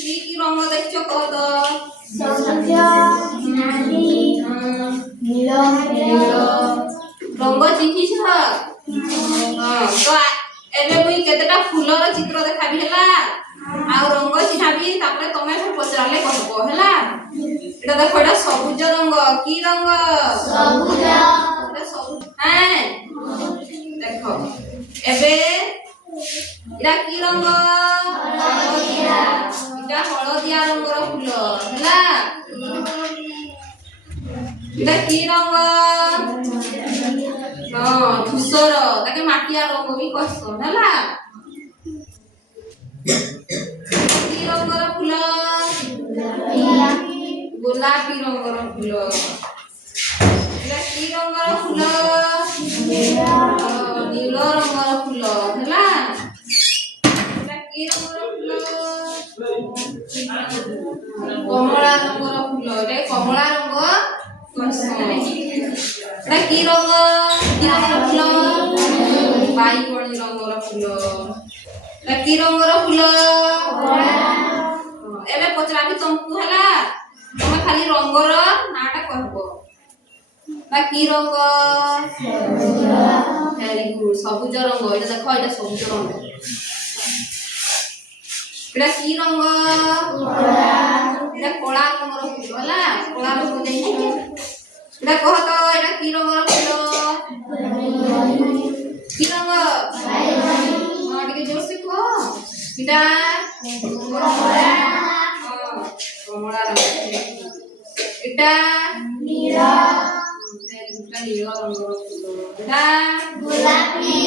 কি কি রঙ দেখছো কহ তো? সবুজ নালি নীল রঙ চিহ্নিছ? হ্যাঁ তো ଏବେ ମୁଇଁ କେତେଟା ଫୁଲର ଚିତ୍ର ଦେଖାବି ହେଲା ଆଉ ରଙ୍ଗ ଚିହ୍ନାବି ତାପରେ ତମେ ପଚାରିଲେ କହିବ ହେଲା। এটা দেখো এটা সবুজ রঙ কি রঙ? সবুজ এটা সবুজ হ্যাঁ দেখো এবে এটা কি রঙ? হলদিয়া এটা হলদিয়া রঙর ফুল ହେଲା। এটা কি রঙ? ହଁ ଧୂସର ତାକେ ମାଟିଆ ରଙ୍ଗ ବି କହସନ୍ ହେଲା। କି ରଙ୍ଗର ଫୁଲ? ଗୋଲାପୀ ରଙ୍ଗର ଫୁଲ। এটা কি রঙর ফুল? নীল রঙর ফুল ହେଲା। এটা কি রঙর ফুল? কমলা রঙর ফুল এটা কমলা রঙ কহসন। এটা কি রঙ? কি রঙর ফুল? বাইগণী রঙর ফুল। এটা কি রঙর ফুল? ଏବେ ପଚରାବି ତମକୁ ହେଲା ତମେ ଖାଲି ରଙ୍ଗର ନାଁଟା କହିବ। ବା কি রঙ? ভেরি গুড সবুজ রঙ। এটা দেখো এটা সবুজ রঙ। এটা কি রঙ? এটা কলা রঙর ফুল ହେଲା। কলা রঙ দেখো এটা কহ তো এটা কি রঙর ফুল? কি রঙ? হ্যাঁ ଟିକେ জোরসে কহ। এটা কমলা রঙ। এটা নীল নীল রঙর ফুল। এটা গোলাপি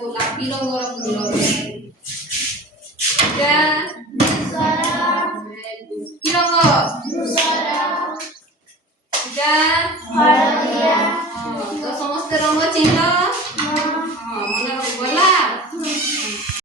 গোলাপি রঙর ফুল। এটা ধূসর কি রঙ? ধূসর এটা হলদিয়া তো ସମସ୍ତେ ରଙ୍ଗ ଚିହ୍ନ।